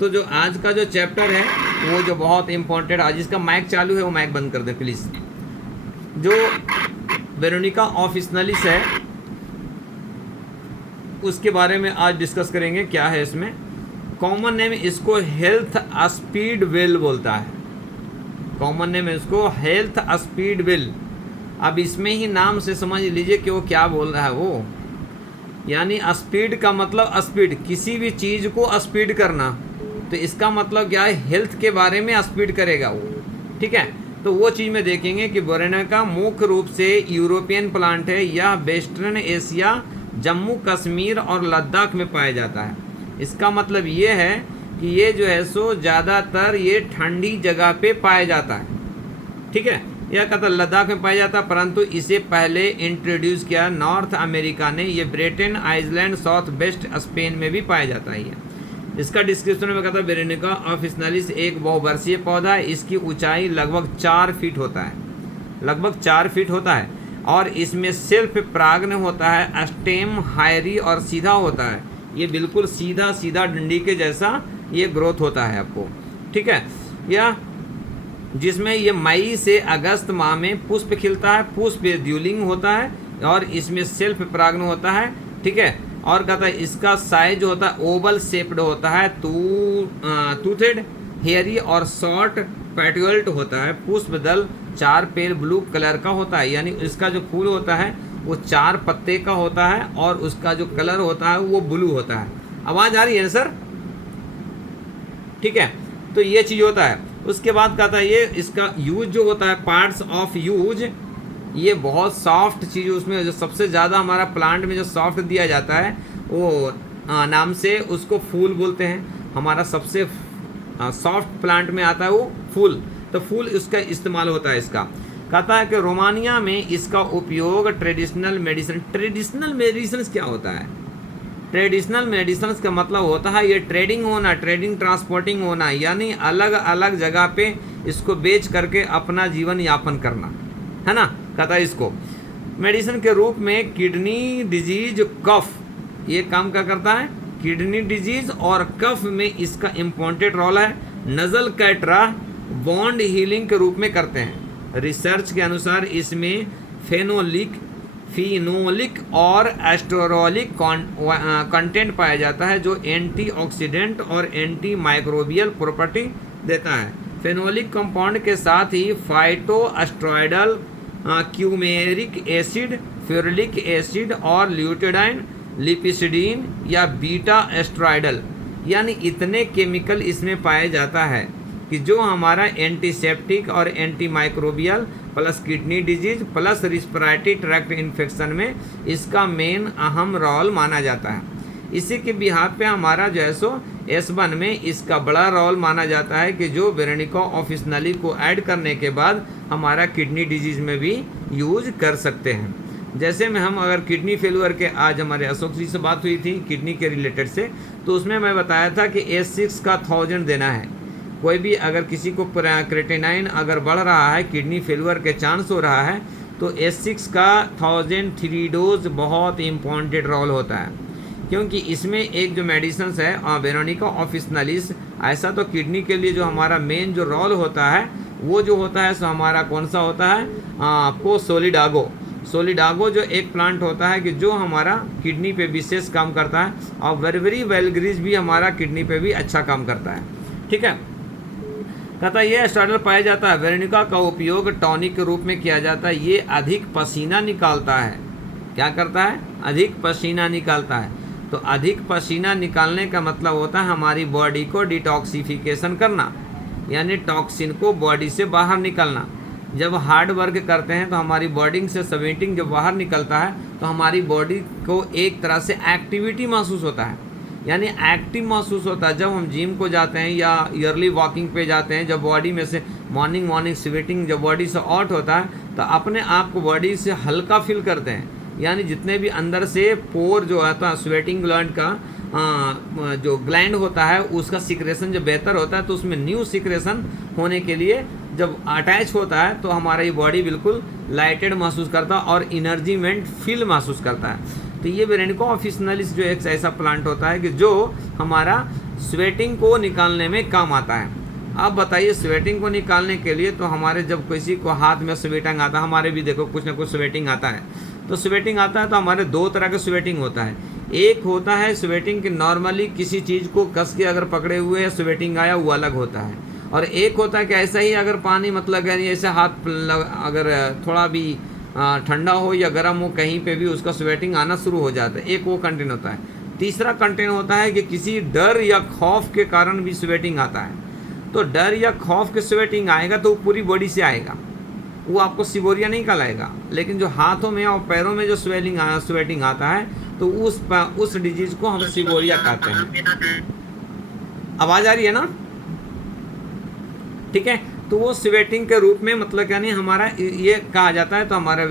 तो जो आज का जो चैप्टर है वो जो बहुत इम्पोर्टेंट, आज जिसका माइक चालू है वो माइक बंद कर दे प्लीज़। जो वेरोनिका ऑफिसनालिस है उसके बारे में आज डिस्कस करेंगे। क्या है इसमें कॉमन नेम, इसको हेल्थ स्पीड वेल बोलता है। कॉमन नेम इसको हेल्थ स्पीड वेल। अब इसमें ही नाम से समझ लीजिए कि वो क्या बोल रहा है वो, यानी स्पीड का मतलब स्पीड, किसी भी चीज़ को स्पीड करना। तो इसका मतलब क्या है, हेल्थ के बारे में स्पीड करेगा वो। ठीक है, तो वो चीज़ में देखेंगे कि वेरोनिका मुख्य रूप से यूरोपियन प्लांट है। यह वेस्टर्न एशिया, जम्मू कश्मीर और लद्दाख में पाया जाता है। इसका मतलब ये है कि ये जो है सो ज़्यादातर ये ठंडी जगह पे पाया जाता है। ठीक है, यह कहता लद्दाख में पाया जाता है, परंतु इसे पहले इंट्रोड्यूस किया नॉर्थ अमेरिका ने। ये Britain, Iceland, south west Spain में भी पाया जाता है। इसका डिस्क्रिप्शन में कहता है वेरोनिका ऑफिसनालिस एक बहुवर्षीय पौधा है। इसकी ऊंचाई लगभग 4 फीट होता है, लगभग 4 फीट होता है, और इसमें सेल्फ परागन होता है। स्टेम हायरी और सीधा होता है, ये बिल्कुल सीधा सीधा डंडी के जैसा ये ग्रोथ होता है आपको। ठीक है, यह जिसमें ये मई से अगस्त माह में पुष्प खिलता है, पुष्प ड्यूलिंग होता है और इसमें सेल्फ परागन होता है। ठीक है, और कहता है इसका साइज होता है ओवल शेप्ड होता है, टूथेड, हेयरी और शॉर्ट पेट्यूल्ट होता है। पुष्प दल 4 पेल ब्लू कलर का होता है, यानी इसका जो फूल होता है वो 4 पत्ते का होता है और उसका जो कलर होता है वो ब्लू होता है। आवाज़ आ रही है सर? ठीक है, तो ये चीज़ होता है। उसके बाद कहता है ये इसका यूज जो होता है, पार्ट्स ऑफ यूज, ये बहुत सॉफ्ट चीज़, उसमें जो सबसे ज़्यादा हमारा प्लांट में जो सॉफ्ट दिया जाता है वो नाम से उसको फूल बोलते हैं। हमारा सबसे सॉफ्ट प्लांट में आता है वो फूल, तो फूल इसका इस्तेमाल होता है इसका। कहता है कि रोमानिया में इसका उपयोग ट्रेडिशनल मेडिसिन, ट्रेडिशनल मेडिसिन क्या होता है? ट्रेडिशनल मेडिसिन का मतलब होता है ये ट्रेडिंग होना, ट्रेडिंग ट्रांसपोर्टिंग होना, यानी अलग अलग जगह पे इसको बेच करके अपना जीवन यापन करना, है ना। कहता है इसको मेडिसिन के रूप में किडनी डिजीज, कफ, ये काम क्या करता है? किडनी डिजीज और कफ में इसका इम्पोर्टेंट रोल है। नजल कैटरा बॉन्ड हीलिंग के रूप में करते हैं। रिसर्च के अनुसार इसमें फिनोलिक और एस्टोरोलिक कंटेंट पाया जाता है, जो एंटीऑक्सीडेंट और एंटी माइक्रोबियल प्रॉपर्टी देता है। फेनोलिक कंपाउंड के साथ ही फाइटोएस्ट्रॉइडल, क्यूमेरिक एसिड, फ्यूरिक एसिड और ल्यूटेडाइन, लिपिसिडीन या बीटा एस्ट्रॉइडल, यानी इतने केमिकल इसमें पाया जाता है कि जो हमारा एंटीसेप्टिक और anti microbial plus kidney disease plus respiratory tract infection में इसका मेन अहम रोल माना जाता है। इसी के बिहाफ पे हमारा जो है सो S1 में इसका बड़ा रोल माना जाता है कि जो वेरोनिका ऑफिसनालिस को ऐड करने के बाद हमारा किडनी डिजीज में भी यूज कर सकते हैं। जैसे में हम अगर किडनी फेलुअर के, आज हमारे अशोक जी से बात हुई थी किडनी के रिलेटेड से, तो उसमें मैं बताया था कि S6 का 1000 देना है। कोई भी अगर किसी को क्रेटिनाइन अगर बढ़ रहा है, किडनी फेलुअर के चांस हो रहा है, तो S6 का 1000 3 डोज बहुत इम्पॉर्टेंट रोल होता है, क्योंकि इसमें एक जो मेडिसिन है वेरोनिका ऑफिसनालिस, ऐसा तो किडनी के लिए जो हमारा मेन जो रोल होता है वो जो होता है सो हमारा कौन सा होता है आपको सोलिडागो जो एक प्लांट होता है कि जो हमारा किडनी पे विशेष काम करता है, और वेरी वेलग्रीज भी हमारा किडनी पे भी अच्छा काम करता है। ठीक है, कहता है ये स्टार्टर पाया जाता है। वेरोनिका का उपयोग टॉनिक के रूप में किया जाता है। ये अधिक पसीना निकालता है। क्या करता है? अधिक पसीना निकालता है। तो अधिक पसीना निकालने का मतलब होता है हमारी बॉडी को डिटॉक्सिफिकेशन करना, यानी टॉक्सिन को बॉडी से बाहर निकालना। जब हार्ड वर्क करते हैं तो हमारी बॉडी से स्वेटिंग जब बाहर निकलता है तो हमारी बॉडी को एक तरह से एक्टिविटी महसूस होता है, यानी एक्टिव महसूस होता है। जब हम जिम को जाते हैं या ईयरली वॉकिंग पे जाते हैं, जब बॉडी में से मॉर्निंग स्वेटिंग जब बॉडी से आउट होता है तो अपने आप को बॉडी से हल्का फील करते हैं, यानी जितने भी अंदर से पोर जो आता है स्वेटिंग ग्लैंड का जो ग्लैंड होता है उसका सिक्रेशन जब बेहतर होता है तो उसमें न्यू सिक्रेशन होने के लिए जब अटैच होता है तो हमारा ये बॉडी बिल्कुल लाइटेड महसूस करता है और इनर्जीमेंट फील महसूस करता है। तो ये वेरोनिका ऑफिसनालिस जो एक ऐसा प्लांट होता है कि जो हमारा स्वेटिंग को निकालने में काम आता है। अब बताइए, स्वेटिंग को निकालने के लिए तो हमारे जब किसी को हाथ में स्वेटिंग आता है, हमारे भी देखो कुछ ना कुछ स्वेटिंग आता है, तो स्वेटिंग आता है तो हमारे दो तरह का स्वेटिंग होता है। एक होता है स्वेटिंग कि नॉर्मली किसी चीज़ को कस के अगर पकड़े हुए स्वेटिंग आया, वो अलग होता है। और एक होता है कि ऐसा ही अगर पानी मतलब यानी ऐसे हाथ अगर थोड़ा भी ठंडा हो या गर्म हो, कहीं पे भी उसका स्वेटिंग आना शुरू हो जाता है, एक वो कंटेन होता है। तीसरा कंटेन होता है कि किसी डर या खौफ के कारण भी स्वेटिंग आता है। तो डर या खौफ के स्वेटिंग आएगा तो वो पूरी बॉडी से आएगा, वो आपको सिबोरिया नहीं कहलाएगा। लेकिन जो हाथों में और पैरों में जो स्वेटिंग आता है तो उस डिजीज को हम सिबोरिया कहते हैं। आवाज आ रही है ना? ठीक है, तो वो स्वेटिंग के रूप में मतलब यानी हमारा ये कहा जाता है। तो हमारा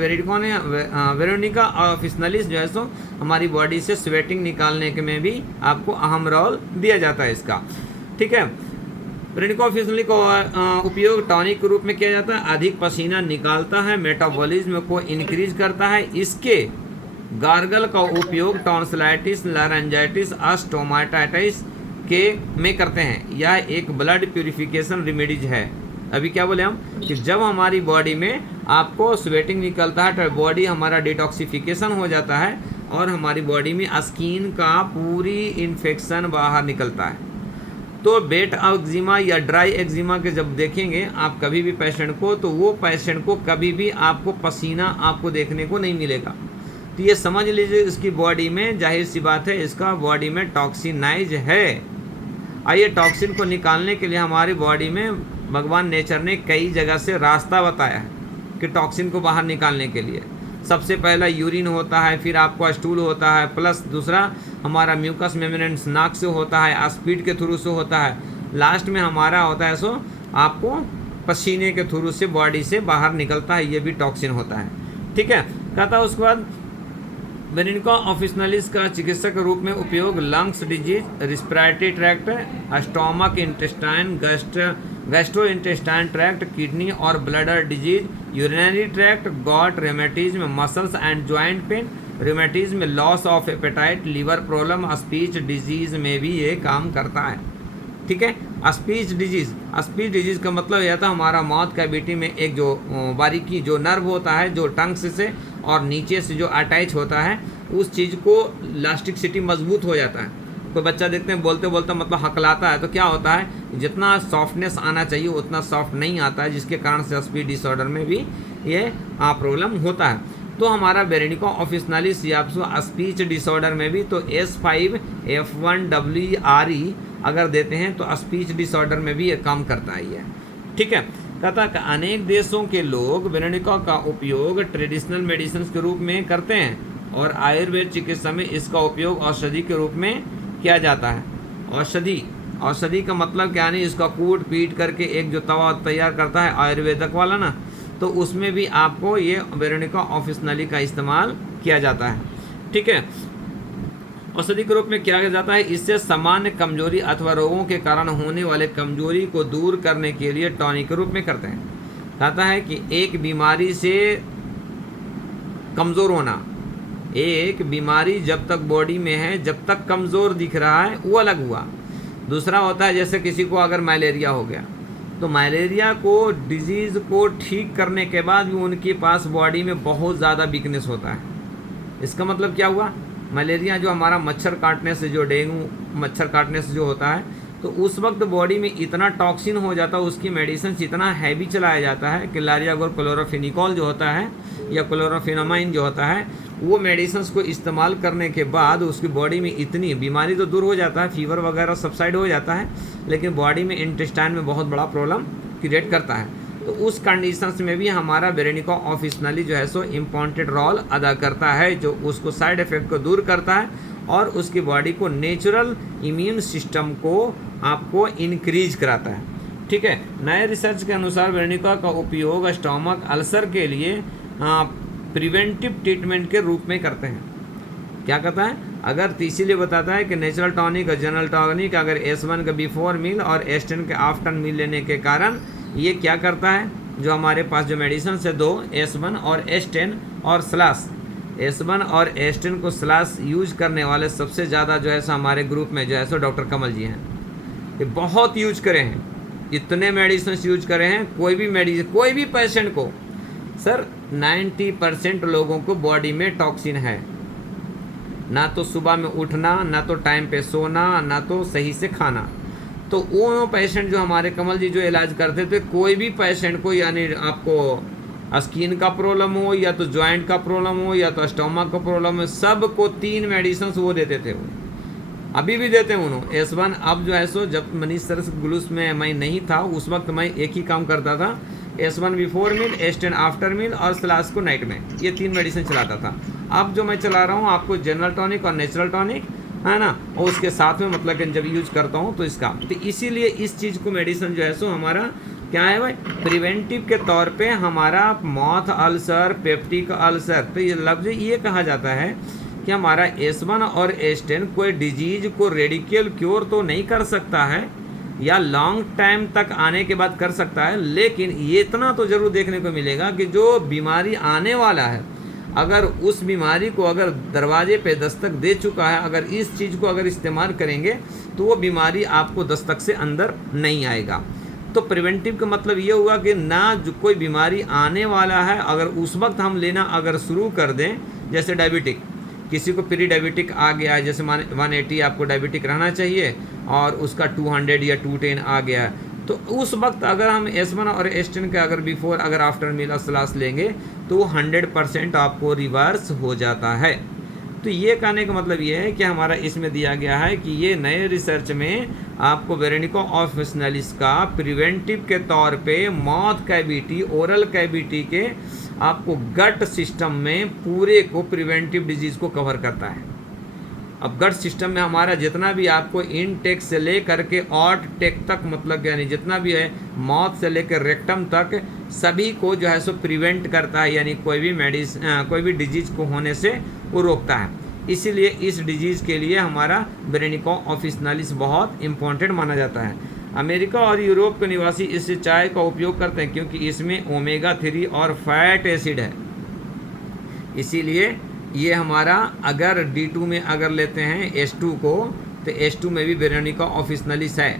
वेरोनिका ऑफिसनालिस जो है सो हमारी बॉडी से स्वेटिंग निकालने के में भी आपको अहम रोल दिया जाता है इसका। ठीक है, वेरोनिका ऑफिसनालिस का उपयोग टॉनिक के रूप में किया जाता है। अधिक पसीना निकालता है, मेटाबॉलिज्म को इंक्रीज करता है। इसके गार्गल का उपयोग टॉन्सिलाइटिस, लारेंजाइटिस, स्टोमाटाइटिस के में करते हैं। यह एक ब्लड प्यूरिफिकेशन रेमेडीज है। अभी क्या बोले हम कि जब हमारी बॉडी में आपको स्वेटिंग निकलता है तो बॉडी हमारा डिटॉक्सिफिकेशन हो जाता है और हमारी बॉडी में स्किन का पूरी इन्फेक्शन बाहर निकलता है। तो वेट एक्जिमा या ड्राई एक्जिमा के जब देखेंगे आप कभी भी पेशेंट को, तो वो पेशेंट को कभी भी आपको पसीना आपको देखने को नहीं मिलेगा। तो ये समझ लीजिए इसकी बॉडी में जाहिर सी बात है इसका बॉडी में टॉक्सिनाइज है। आइए, टॉक्सिन को निकालने के लिए हमारी बॉडी में भगवान नेचर ने कई जगह से रास्ता बताया है कि टॉक्सिन को बाहर निकालने के लिए। सबसे पहला यूरिन होता है, फिर आपको स्टूल होता है, प्लस दूसरा हमारा म्यूकस मेम्ब्रेन नाक से होता है, स्पीड के थ्रू से होता है, लास्ट में हमारा होता है सो आपको पसीने के थ्रू से बॉडी से बाहर निकलता है, ये भी टॉक्सिन होता है। ठीक है, कहता है उसके बाद वेरोनिका ऑफिसनालिस का चिकित्सा के रूप में उपयोग lungs disease, respiratory tract, stomach, intestine, gastro intestine tract, kidney और bladder disease, urinary tract, gout, rheumatism, muscles and joint pain, rheumatism, loss of appetite, liver problem, speech disease में भी ये काम करता है। ठीक है, स्पीच डिजीज का मतलब यह था हमारा माउथ कैविटी में एक जो बारीकी जो नर्व होता है जो टंग से और नीचे से जो अटैच होता है, उस चीज़ को इलास्टिसिटी मजबूत हो जाता है। कोई बच्चा देखते हैं बोलते बोलते मतलब हकलाता है तो क्या होता है, जितना सॉफ्टनेस आना चाहिए उतना सॉफ्ट नहीं आता है, जिसके कारण से स्पीच डिसऑर्डर में भी ये प्रॉब्लम होता है। तो हमारा वेरोनिका ऑफिसनालिस या स्पीच डिसऑर्डर में भी तो S5F1WRE अगर देते हैं तो स्पीच डिसऑर्डर में भी ये काम करता है ये। ठीक है, कहता है अनेक देशों के लोग वेरोनिका का उपयोग ट्रेडिशनल मेडिसिन के रूप में करते हैं और आयुर्वेद चिकित्सा में इसका उपयोग औषधि के रूप में किया जाता है। औषधि का मतलब क्या नहीं, इसका कूट पीट करके एक जो तवा तैयार करता है आयुर्वेदक वाला ना, तो उसमें भी आपको ये वेरोनिका ऑफिसनालिस का इस्तेमाल किया जाता है। ठीक है, औषधि के रूप में किया जाता है। इससे सामान्य कमजोरी अथवा रोगों के कारण होने वाले कमजोरी को दूर करने के लिए टॉनिक के रूप में करते हैं। कहता है कि एक बीमारी से कमज़ोर होना, एक बीमारी जब तक बॉडी में है जब तक कमज़ोर दिख रहा है वो अलग हुआ। दूसरा होता है जैसे किसी को अगर मलेरिया हो गया तो मलेरिया को डिजीज़ को ठीक करने के बाद भी उनके पास बॉडी में बहुत ज़्यादा वीकनेस होता है। इसका मतलब क्या हुआ, मलेरिया जो हमारा मच्छर काटने से, जो डेंगू मच्छर काटने से जो होता है, तो उस वक्त बॉडी में इतना टॉक्सिन हो जाता है, उसकी मेडिसिन इतना हैवी चलाया जाता है कि लारियागोर क्लोरोफिनिकॉल जो होता है या क्लोरोफिनामाइन जो होता है, वो मेडिसिन को इस्तेमाल करने के बाद उसकी बॉडी में इतनी बीमारी तो दूर हो जाता है, फीवर वगैरह सबसाइड हो जाता है, लेकिन बॉडी में इंटेस्टाइन में बहुत बड़ा प्रॉब्लम क्रिएट करता है। तो उस कंडीशंस में भी हमारा वेरोनिका ऑफिसनालिस जो है सो इम्पॉर्टेंट रोल अदा करता है, जो उसको साइड इफ़ेक्ट को दूर करता है और उसकी बॉडी को नेचुरल इम्यून सिस्टम को आपको इंक्रीज कराता है। ठीक है, नए रिसर्च के अनुसार वेरोनिका का उपयोग स्टोमक अल्सर के लिए प्रिवेंटिव ट्रीटमेंट के रूप में करते हैं। क्या कहता है, अगर तो इसीलिए बताता है कि नेचुरल टॉनिक और जनरल टॉनिक अगर S1 का बिफोर मील और S10 के आफ्टर मील लेने के कारण ये क्या करता है, जो हमारे पास जो मेडिसिन है दो S1 और S10 और स्लैश S1 और S10 को स्लैश यूज करने वाले सबसे ज़्यादा जो है सो हमारे ग्रुप में जो है सो डॉक्टर कमल जी हैं। ये बहुत यूज करे हैं, इतने मेडिसिन यूज करे हैं। कोई भी पेशेंट को सर 90% लोगों को बॉडी में टॉक्सिन है, ना तो सुबह में उठना, ना तो टाइम पे सोना, ना तो सही से खाना। तो वो पेशेंट जो हमारे कमल जी जो इलाज करते थे, कोई भी पेशेंट को, यानी आपको स्किन का प्रॉब्लम हो या तो जॉइंट का प्रॉब्लम हो या तो स्टोमक का प्रॉब्लम हो, सबको 3 मेडिसिन वो देते थे। वो अभी भी देते हैं उन्होंने S1। अब जो है सो जब मनीष सर ग्लूस में मैं नहीं था उस वक्त मैं एक ही काम करता था, S1 before meal, S10 after मील और स्लास को नाइट में, ये 3 मेडिसिन चलाता था। अब जो मैं चला रहा हूँ आपको जनरल टॉनिक और नेचुरल टॉनिक है ना, और उसके साथ में मतलब कि जब यूज करता हूँ तो इसका, तो इसीलिए इस चीज़ को मेडिसिन जो है सो हमारा क्या है भाई, प्रिवेंटिव के तौर पे हमारा माउथ अल्सर, पेप्टिक अल्सर, तो ये लफ्ज ये कहा जाता है कि हमारा S1 और S10 कोई डिजीज को रेडिकल क्योर तो नहीं कर सकता है या लॉन्ग टाइम तक आने के बाद कर सकता है, लेकिन ये इतना तो जरूर देखने को मिलेगा कि जो बीमारी आने वाला है, अगर उस बीमारी को अगर दरवाजे पे दस्तक दे चुका है, अगर इस चीज़ को अगर इस्तेमाल करेंगे तो वो बीमारी आपको दस्तक से अंदर नहीं आएगा। तो प्रिवेंटिव का मतलब ये हुआ कि ना जो कोई बीमारी आने वाला है अगर उस वक्त हम लेना अगर शुरू कर दें, जैसे डायबिटिक, किसी को प्री डायबिटिक आ गया है, जैसे 180 आपको डायबिटिक रहना चाहिए और उसका 200 या 210 आ गया है, तो उस वक्त अगर हम S1 और S10 का अगर बिफोर अगर आफ्टर मील स्लास लेंगे तो 100% आपको रिवर्स हो जाता है। तो ये कहने का मतलब ये है कि हमारा इसमें दिया गया है कि ये नए रिसर्च में आपको वेरोनिका ऑफिसनालिस का प्रिवेंटिव के तौर पे माउथ कैविटी, ओरल कैविटी के आपको गट सिस्टम में पूरे को प्रिवेंटिव डिजीज़ को कवर करता है। अब गट सिस्टम में हमारा जितना भी आपको इनटेक से ले करके आउट टेक तक, मतलब यानी जितना भी है माउथ से लेकर रेक्टम तक सभी को जो है सो प्रिवेंट करता है, यानी कोई भी डिजीज़ को होने से वो रोकता है। इसीलिए इस डिजीज़ के लिए हमारा वेरोनिका ऑफिसनालिस बहुत इम्पोर्टेंट माना जाता है। अमेरिका और यूरोप के निवासी इस चाय का उपयोग करते हैं क्योंकि इसमें ओमेगा 3 और फैट एसिड है। इसीलिए ये हमारा अगर D2 में अगर लेते हैं S2 को, तो S2 में भी वेरोनिका ऑफिसनालिस है,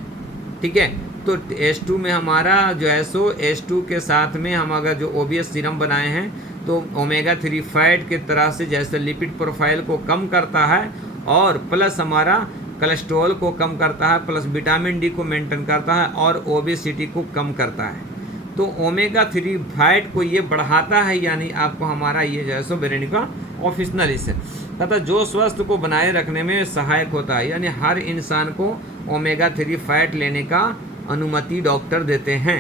ठीक है। तो S2 में हमारा जो है सो S2 के साथ में हम अगर जो OBS सीरम बनाए हैं तो ओमेगा 3 फैट के तरह से जैसे लिपिड प्रोफाइल को कम करता है और प्लस हमारा कोलेस्ट्रॉल को कम करता है, प्लस विटामिन D को मेंटेन करता है और ओबेसिटी को कम करता है। तो ओमेगा 3 फैट को ये बढ़ाता है, यानी आपको हमारा ये जो है सो वेरोनिका ऑफिसनालिस है तथा जो स्वास्थ्य को बनाए रखने में सहायक होता है, यानी हर इंसान को ओमेगा 3 फैट लेने का अनुमति डॉक्टर देते हैं,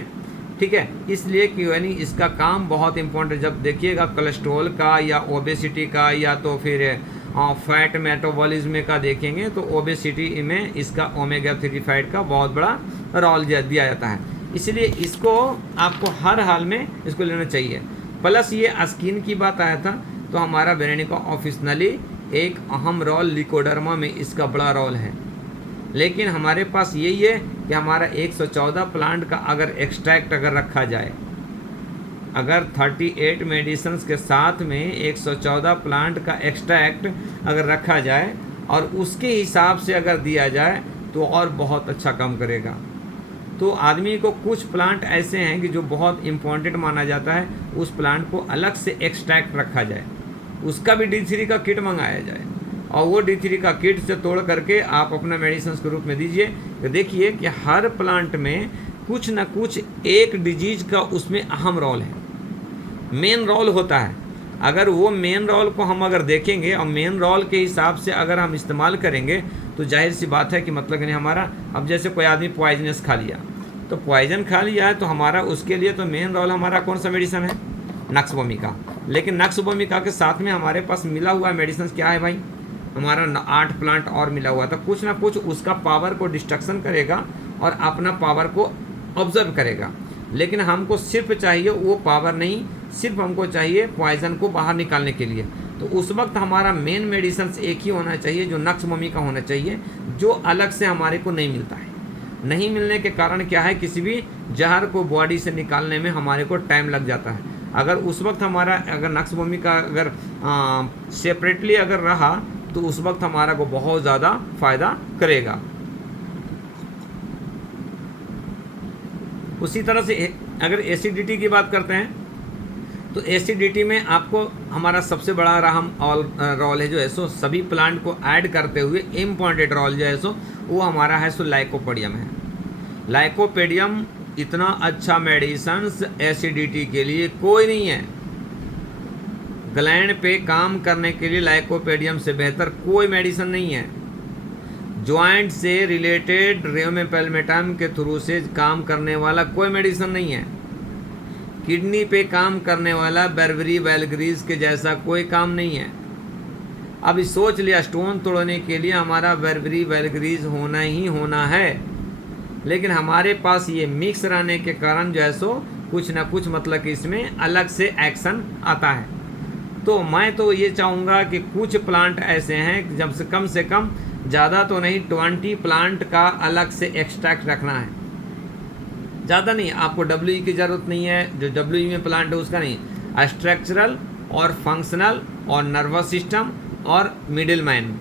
ठीक है। इसलिए कि यानी इसका काम बहुत इंपॉर्टेंट, जब देखिएगा कोलेस्ट्रॉल का या ओबेसिटी का या तो फिर फैट मेटाबॉलिज्म का देखेंगे तो ओबेसिटी में इसका ओमेगा 3 फैट का बहुत बड़ा रोल दिया जाता है। इसलिए इसको आपको हर हाल में इसको लेना चाहिए। प्लस ये स्किन की बात आया था तो हमारा वेरोनिका ऑफिसनाली एक अहम रोल, लिकोडर्मा में इसका बड़ा रोल है। लेकिन हमारे पास यही है कि हमारा 114 प्लांट का अगर एक्सट्रैक्ट अगर रखा जाए, अगर 38 मेडिसिन के साथ में 114 प्लांट का एक्सट्रैक्ट अगर रखा जाए और उसके हिसाब से अगर दिया जाए तो और बहुत अच्छा काम करेगा। तो आदमी को कुछ प्लांट ऐसे हैं कि जो बहुत इम्पोर्टेंट माना जाता है, उस प्लांट को अलग से एक्सट्रैक्ट रखा जाए, उसका भी D3 का किट मंगाया जाए और वो D3 का किट से तोड़ करके आप अपना मेडिसिन के रूप में दीजिए। तो देखिए कि हर प्लांट में कुछ ना कुछ एक डिजीज का उसमें अहम रोल है, मेन रोल होता है। अगर वो मेन रोल को हम अगर देखेंगे और मेन रोल के हिसाब से अगर हम इस्तेमाल करेंगे तो जाहिर सी बात है कि मतलब नहीं हमारा, अब जैसे कोई आदमी पॉइजनस खा लिया, तो पॉइजन खा लिया है तो हमारा उसके लिए तो मेन रोल हमारा कौन सा मेडिसिन है, नक्सवोमिका। लेकिन नक्सवोमिका के साथ में हमारे पास मिला हुआ मेडिसिन क्या है भाई, हमारा 8 प्लांट और मिला हुआ था, कुछ ना कुछ उसका पावर को डिस्ट्रक्शन करेगा और अपना पावर को ऑब्जर्व करेगा। लेकिन हमको सिर्फ चाहिए वो पावर नहीं, सिर्फ हमको चाहिए पॉइजन को बाहर निकालने के लिए। तो उस वक्त हमारा मेन मेडिसिन एक ही होना चाहिए जो नक्सवोमिका होना चाहिए, जो अलग से हमारे को नहीं मिलता है। नहीं मिलने के कारण क्या है, किसी भी जहर को बॉडी से निकालने में हमारे को टाइम लग जाता है। अगर उस वक्त हमारा अगर नक्सवोमिका अगर सेपरेटली अगर रहा तो उस वक्त हमारा को बहुत ज़्यादा फ़ायदा करेगा। उसी तरह से अगर एसिडिटी की बात करते हैं तो एसिडिटी में आपको हमारा सबसे बड़ा अहम रोल है जो है सो सभी प्लांट को ऐड करते हुए इम्पॉर्टेंट रोल जो है सो वो हमारा है सो लाइकोपोडियम है। लाइकोपोडियम इतना अच्छा मेडिसिन्स एसिडिटी के लिए कोई नहीं है। ग्लैंड पे काम करने के लिए लाइकोपोडियम से बेहतर कोई मेडिसिन नहीं है। जॉइंट से रिलेटेड रेयोमेपेलमेटम के थ्रू से काम करने वाला कोई मेडिसिन नहीं है। किडनी पे काम करने वाला बेरबरी वेलग्रीज के जैसा कोई काम नहीं है। अब सोच लिया स्टोन तोड़ने के लिए हमारा बेरबरी वेलग्रीज होना ही होना है, लेकिन हमारे पास ये मिक्स रहने के कारण जो है सो कुछ ना कुछ मतलब कि इसमें अलग से एक्शन आता है। तो मैं तो ये चाहूँगा कि कुछ प्लांट ऐसे हैं जब से कम ज़्यादा तो नहीं 20 प्लांट का अलग से एक्सट्रैक्ट रखना है। ज़्यादा नहीं, आपको डब्ल्यू की ज़रूरत नहीं है। जो डब्ल्यू में प्लांट है उसका नहीं, स्ट्रक्चरल और फंक्शनल और नर्वस सिस्टम और मिडिल मैन,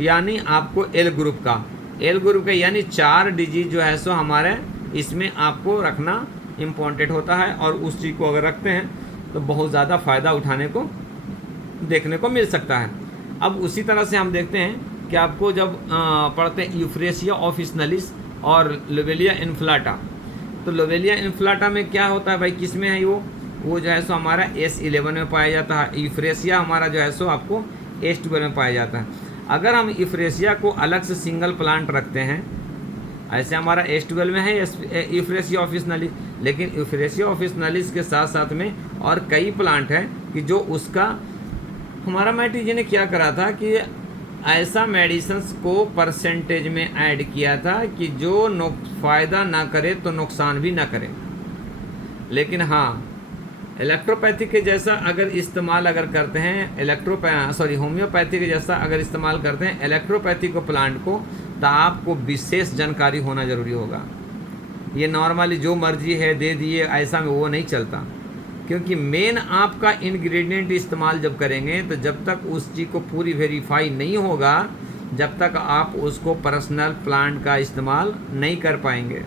यानी आपको एल ग्रुप का यानी 4 डिजीज जो है सो हमारे इसमें आपको रखना इम्पोर्टेंट होता है। और उस चीज़ को अगर रखते हैं तो बहुत ज़्यादा फ़ायदा उठाने को देखने को मिल सकता है। अब उसी तरह से हम देखते हैं कि आपको जब पढ़ते हैं यूफ्रेसिया ऑफिसनलिस और लोवेलिया इन्फ्लाटा, तो लोवेलिया इन्फ्लाटा में क्या होता है भाई, किस में है वो जो है सो हमारा S11 में पाया जाता है। यूफ्रेसिया हमारा जो है सो आपको S12 में पाया जाता है। अगर हम यूफ्रेसिया को अलग से सिंगल प्लांट रखते हैं, ऐसे हमारा S12 में है यूफ्रेसिया ऑफिसनलिस, लेकिन यूफ्रेसिया ऑफिसनलिस के साथ साथ में और कई प्लांट हैं कि जो उसका हमारा मैटी जी ने क्या करा था कि ऐसा मेडिसिन्स को परसेंटेज में ऐड किया था कि जो फ़ायदा ना करे तो नुकसान भी ना करे। लेकिन हाँ, इलेक्ट्रोपैथी के जैसा अगर इस्तेमाल अगर करते हैं होम्योपैथी के जैसा अगर इस्तेमाल करते हैं इलेक्ट्रोपैथी को प्लांट को, तो आपको विशेष जानकारी होना ज़रूरी होगा। ये नॉर्मली जो मर्जी है दे दिए ऐसा में वो नहीं चलता, क्योंकि मेन आपका इंग्रेडिएंट इस्तेमाल जब करेंगे तो जब तक उस चीज़ को पूरी वेरीफाई नहीं होगा जब तक आप उसको पर्सनल प्लांट का इस्तेमाल नहीं कर पाएंगे।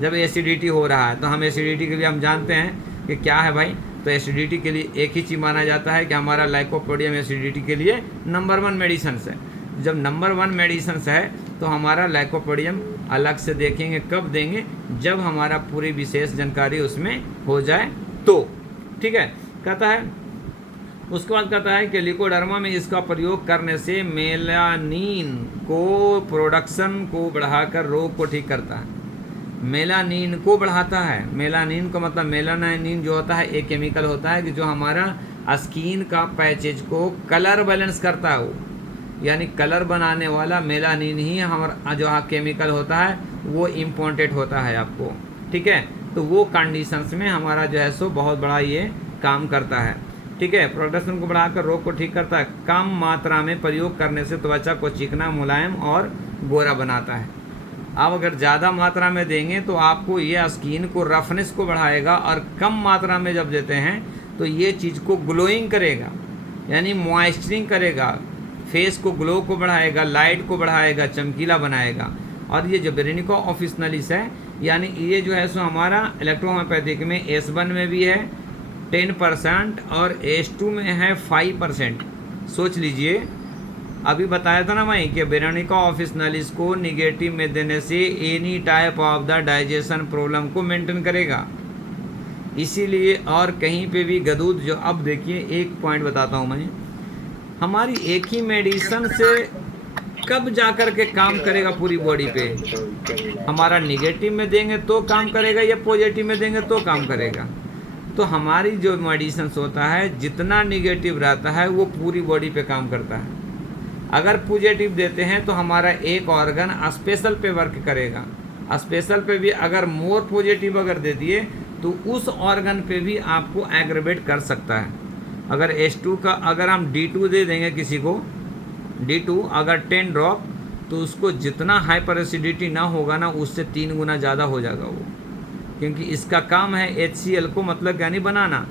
जब एसिडिटी हो रहा है तो हम एसिडिटी के लिए हम जानते हैं कि क्या है भाई, तो एसिडिटी के लिए एक ही चीज़ माना जाता है कि हमारा लाइकोपोडियम एसिडिटी के लिए नंबर 1 मेडिसिन है। जब नंबर 1 मेडिसिन है तो हमारा लाइकोपोडियम अलग से देखेंगे कब देंगे, जब हमारा पूरी विशेष जानकारी उसमें हो जाए तो ठीक है। कहता है उसके बाद कहता है कि लिकोडर्मा में इसका प्रयोग करने से मेलानिन को प्रोडक्शन को बढ़ाकर रोग को ठीक करता है। मेलानिन को बढ़ाता है। मेलानिन को मतलब मेलानिन जो होता है एक केमिकल होता है कि जो हमारा स्किन का पैचेज को कलर बैलेंस करता है, वो यानी कलर बनाने वाला मेलानिन ही हमारा जो केमिकल होता है वो इम्पोर्टेंट होता है आपको, ठीक है। तो वो कंडीशंस में हमारा जो है सो बहुत बड़ा ये काम करता है, ठीक है। प्रोडक्शन को बढ़ाकर रोग को ठीक करता है। कम मात्रा में प्रयोग करने से त्वचा को चिकना, मुलायम और गोरा बनाता है। आप अगर ज़्यादा मात्रा में देंगे तो आपको ये स्किन को रफनेस को बढ़ाएगा, और कम मात्रा में जब देते हैं तो ये चीज़ को ग्लोइंग करेगा, यानी मॉइस्चरिंग करेगा, फेस को ग्लो को बढ़ाएगा, लाइट को बढ़ाएगा, चमकीला बनाएगा। और ये जो बेरेनिका ऑफिसनलिस है, यानी ये जो है सो हमारा इलेक्ट्रोहोम्योपैथिक में S1 में भी है 10% और S2 में है 5%। सोच लीजिए, अभी बताया था ना भाई कि बेरेनिका ऑफिसनलिस को निगेटिव में देने से any type of the digestion problem को मेंटेन करेगा। इसीलिए और कहीं पे भी गदूद जो, अब देखिए एक पॉइंट बताता हूँ मैं, हमारी एक ही मेडिसिन से कब जाकर के काम करेगा पूरी बॉडी पे। हमारा निगेटिव में देंगे तो काम करेगा या पॉजिटिव में देंगे तो काम करेगा। तो हमारी जो मेडिसिन होता है जितना निगेटिव रहता है वो पूरी बॉडी पे काम करता है। अगर पॉजिटिव देते हैं तो हमारा एक ऑर्गन स्पेशल पे वर्क करेगा। स्पेशल पे भी अगर मोर पॉजिटिव अगर दे दिए तो उस ऑर्गन पे भी आपको एग्रेवेट कर सकता है। अगर H2 का अगर हम D2 दे देंगे किसी को, D2 अगर 10 ड्रॉप, तो उसको जितना हाइपर एसिडिटी ना होगा ना उससे 3 गुना ज़्यादा हो जाएगा वो, क्योंकि इसका काम है HCl को मतलब यानी बनाना।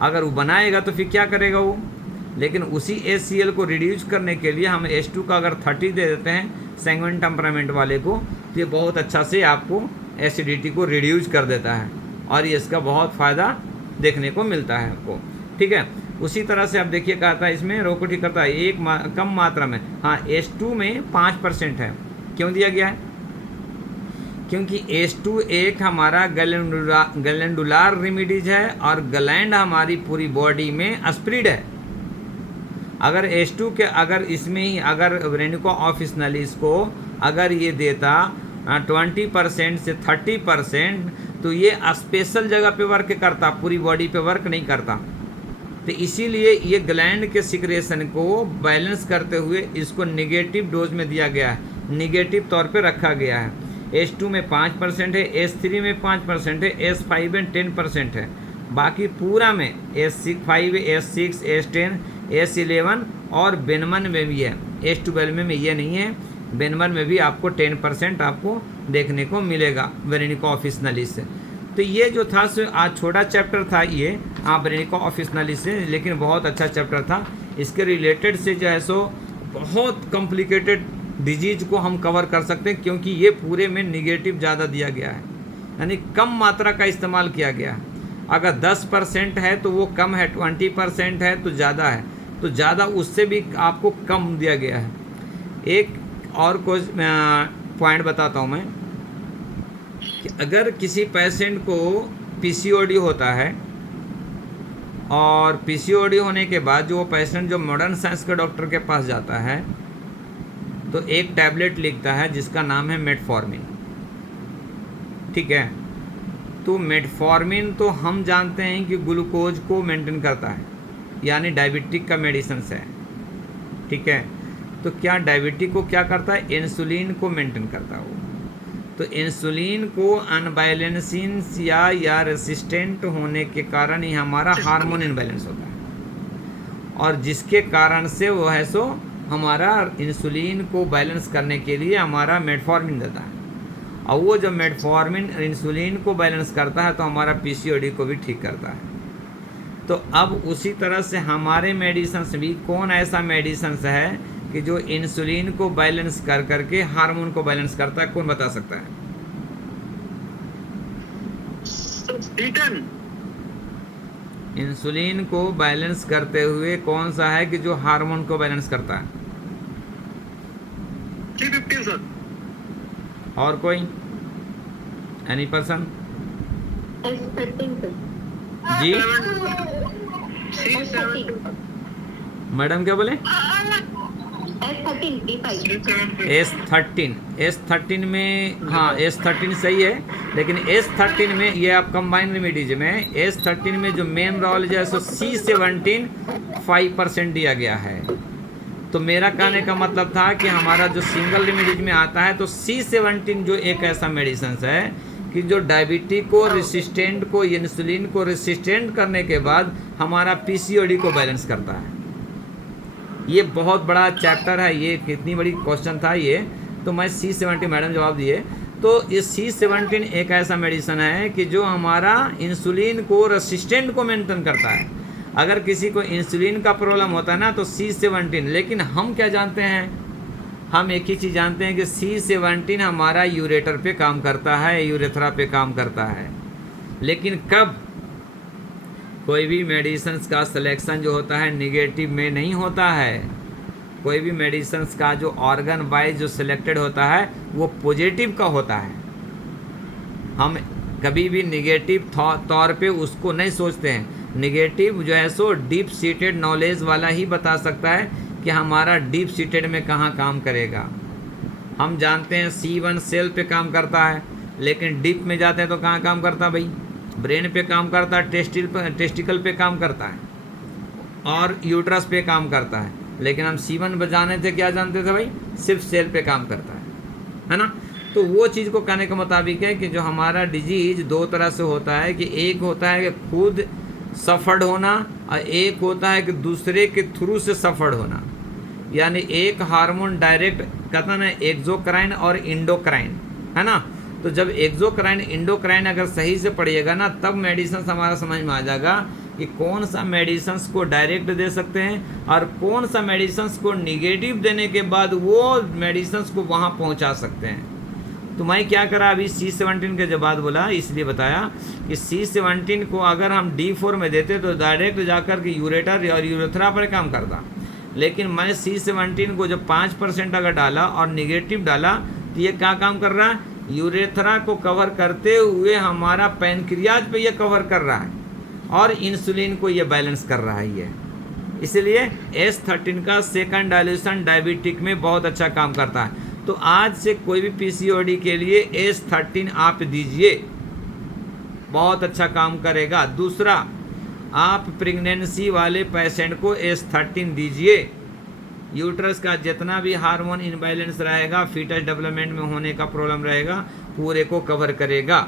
अगर वो बनाएगा तो फिर क्या करेगा वो, लेकिन उसी HCl को रिड्यूस करने के लिए हम H2 का अगर 30 दे देते हैं सैंग्विन टेम्परामेंट वाले को, तो ये बहुत अच्छा से आपको एसिडिटी को रिड्यूस कर देता है और ये इसका बहुत फ़ायदा देखने को मिलता है आपको। ठीक है, उसी तरह से आप देखिए कहा था इसमें रोग को ठीक करता है कम मात्रा में। हाँ, H2 में 5% है। क्यों दिया गया है? क्योंकि H2 एक हमारा गैलेंडुलार रेमिडीज है और ग्लैंड हमारी पूरी बॉडी में स्प्रेड है। अगर H2 के अगर इसमें ही अगर ब्रेनिको ऑफिसनालिस को अगर ये देता 20% से 30%, तो ये स्पेशल जगह पे वर्क करता, पूरी बॉडी पे वर्क नहीं करता। तो इसीलिए ये ग्लैंड के सिक्रेशन को बैलेंस करते हुए इसको नेगेटिव डोज में दिया गया है, नेगेटिव तौर पे रखा गया है। H2 में 5% है, H3 में 5% है, S5 में 10% है। बाकी पूरा में S5, S6, S10, S11 और बेनमन में भी है। H12 में ये नहीं है, बेनमन में भी आपको 10% आपको देखने को मिलेगा ब्रेनिको ऑफिसनालिस से। तो ये जो था सो आज छोटा चैप्टर था ये ब्रेनिको ऑफिसनालिस से, लेकिन बहुत अच्छा चैप्टर था। इसके रिलेटेड से जो है सो बहुत कॉम्प्लिकेटेड डिजीज को हम कवर कर सकते हैं, क्योंकि ये पूरे में निगेटिव ज़्यादा दिया गया है, यानी कम मात्रा का इस्तेमाल किया गया है। अगर 10% है तो वो कम है, 20% है तो ज़्यादा है, तो ज़्यादा उससे भी आपको कम दिया गया है। एक और कुछ पॉइंट बताता हूँ मैं कि अगर किसी पेशेंट को पीसीओडी होता है और पीसीओडी होने के बाद जो वो पेशेंट जो मॉडर्न साइंस के डॉक्टर के पास जाता है तो एक टैबलेट लिखता है जिसका नाम है मेटफॉर्मिन। ठीक है, तो मेटफॉर्मिन तो हम जानते हैं कि ग्लूकोज को मेंटेन करता है, यानी डायबिटिक का मेडिसिन है। ठीक है, तो क्या डायबिटिक को क्या करता है? इंसुलिन को मेंटेन करता है वो। तो इंसुलिन को अनबैलेंसिंस या रेसिस्टेंट होने के कारण ही हमारा हार्मोन इनबैलेंस होता है, और जिसके कारण से वो है सो हमारा इंसुलिन को बैलेंस करने के लिए हमारा मेटफॉर्मिन देता है, और वो जब मेटफॉर्मिन इंसुलिन को बैलेंस करता है तो हमारा पीसीओडी को भी ठीक करता है। तो अब उसी तरह से हमारे मेडिसिन भी कौन ऐसा मेडिसिन है कि जो इंसुलिन को बैलेंस कर करके हार्मोन को बैलेंस करता है? कौन बता सकता है? इंसुलिन को बैलेंस करते हुए कौन सा है कि जो हार्मोन को बैलेंस करता है? 315 सर। और कोई एनी पर्सन? जी मैडम क्या बोले? S13 में, हाँ S13 सही है, लेकिन S13 में ये आप कंबाइन रेमिडीज में S13 में जो मेन रोल जो है सो C17 5% दिया गया है। तो मेरा कहने का मतलब था कि हमारा जो सिंगल रेमिडीज में आता है तो C17 जो एक ऐसा मेडिसिन है कि जो डायबिटीज को रेसिस्टेंट को इंसुलिन को रेसिस्टेंट करने के बाद हमारा पीसीओडी को बैलेंस करता है। ये बहुत बड़ा चैप्टर है, ये कितनी बड़ी क्वेश्चन था ये, तो मैं C17 मैडम जवाब दिए। तो ये C17 एक ऐसा मेडिसिन है कि जो हमारा इंसुलिन को रेसिस्टेंट को मेंटेन करता है। अगर किसी को इंसुलिन का प्रॉब्लम होता है ना तो C17, लेकिन हम क्या जानते हैं? हम एक ही चीज़ जानते हैं कि C17 हमारा यूरेटर पे काम करता है, यूरेथ्रा पे काम करता है। लेकिन कब? कोई भी मेडिसिन का सिलेक्शन जो होता है निगेटिव में नहीं होता है। कोई भी मेडिसिन का जो ऑर्गन वाइज जो सिलेक्टेड होता है वो पॉजिटिव का होता है। हम कभी भी निगेटिव तौर पे उसको नहीं सोचते हैं। निगेटिव जो है सो डीप सीटेड नॉलेज वाला ही बता सकता है कि हमारा डीप सीटेड में कहाँ काम करेगा। हम जानते हैं C1 सेल पे काम करता है, लेकिन डीप में जाते हैं तो कहाँ काम करता है भाई? ब्रेन पे काम करता है, टेस्टिकल पे काम करता है और यूट्रस पे काम करता है। लेकिन हम C1 बजाने थे, क्या जानते थे भाई? सिर्फ सेल पे काम करता है ना। तो वो चीज़ को कहने के मुताबिक है कि जो हमारा डिजीज दो तरह से होता है, कि एक होता है कि खुद सफर्ड होना और एक होता है कि दूसरे के थ्रू से सफर्ड होना। यानी एक हार्मोन डायरेक्ट कहता ना एक्सोक्राइन और इंडोक्राइन, है ना। तो जब एक्सोक्राइन इंडोक्राइन अगर सही से पढ़िएगा ना तब मेडिसिन हमारा समझ में आ जाएगा कि कौन सा मेडिसिन को डायरेक्ट दे सकते हैं और कौन सा मेडिसिन को निगेटिव देने के बाद वो मेडिसिन को वहाँ पहुँचा सकते हैं। तो मैं क्या करा, अभी C17 के जब बात बोला इसलिए बताया कि C17 को अगर हम D4 में देते तो डायरेक्ट जाकर के यूरेटर और यूरेथ्रा पर काम करता, लेकिन मैं C17 को जब 5% अगर डाला और निगेटिव डाला तो ये क्या काम कर रहा है, यूरेथ्रा को कवर करते हुए हमारा पैनक्रियाज पे ये कवर कर रहा है और इंसुलिन को ये बैलेंस कर रहा है ये। इसलिए S13 का सेकंड डायल्यूशन डायबिटिक में बहुत अच्छा काम करता है। तो आज से कोई भी पीसीओडी के लिए S13 आप दीजिए, बहुत अच्छा काम करेगा। दूसरा, आप प्रेगनेंसी वाले पेशेंट को S13 दीजिए। यूट्रस का जितना भी हार्मोन इनबैलेंस रहेगा, फीटस डेवलपमेंट में होने का प्रॉब्लम रहेगा, पूरे को कवर करेगा।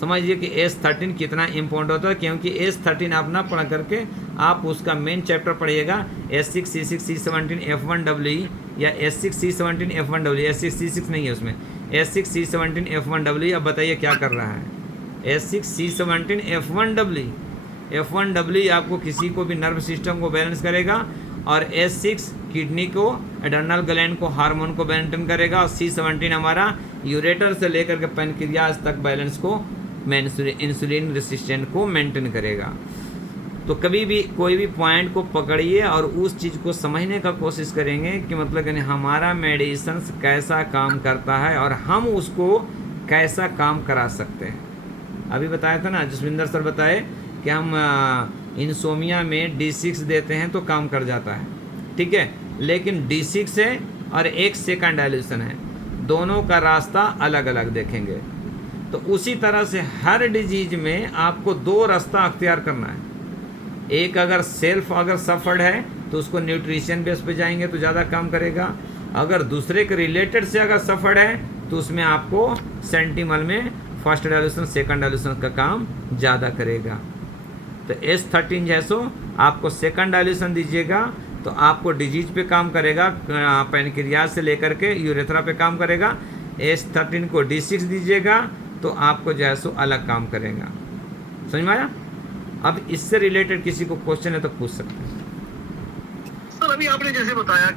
समझिए कि S13 कितना इम्पोर्टेंट होता है, क्योंकि S13 आप ना पढ़ करके आप उसका मेन चैप्टर पढ़िएगा S6 C6 C17 F1WE या S6 C17 F1WE, S6 C6 नहीं है उसमें, S6 C17 F1WE। अब बताइए क्या कर रहा है, S6 C17 F1WE। F1WE आपको किसी को भी नर्व सिस्टम को बैलेंस करेगा और S6 किडनी को, एडर्नल ग्लैंड को, हार्मोन को मेंटेन करेगा और C17 हमारा यूरेटर से लेकर के पैनक्रियाज तक बैलेंस को, इंसुलिन रेसिस्टेंट को मेंटेन करेगा। तो कभी भी कोई भी पॉइंट को पकड़िए और उस चीज़ को समझने का कोशिश करेंगे कि मतलब कि हमारा मेडिसिन कैसा काम करता है और हम उसको कैसा काम करा सकते हैं। अभी बताया था ना, जसविंदर सर बताए कि हम इंसोमिया में D6 देते हैं तो काम कर जाता है, ठीक है, लेकिन D6 है और एक सेकंड डायल्यूशन है, दोनों का रास्ता अलग अलग देखेंगे। तो उसी तरह से हर डिजीज में आपको दो रास्ता अख्तियार करना है। एक अगर सेल्फ अगर सफर्ड है तो उसको न्यूट्रिशन बेस पे जाएंगे तो ज़्यादा काम करेगा। अगर दूसरे के रिलेटेड से अगर सफर्ड है तो उसमें आपको सेंटिमल में फर्स्ट डायल्यूशन सेकंड डायल्यूशन का काम ज़्यादा करेगा। तो S13 जैसो आपको सेकंड डायल्यूशन दीजिएगा तो आपको डिजीज पे काम करेगा, पैनक्रियाज से लेकर के यूरेथ्रा पे काम करेगा। S13 को D6 दीजिएगा तो आपको जैसो अलग काम करेगा। समझ में आया? अब इससे रिलेटेड किसी को क्वेश्चन है तो पूछ सकते हैं। सर अभी आपने जैसे बताया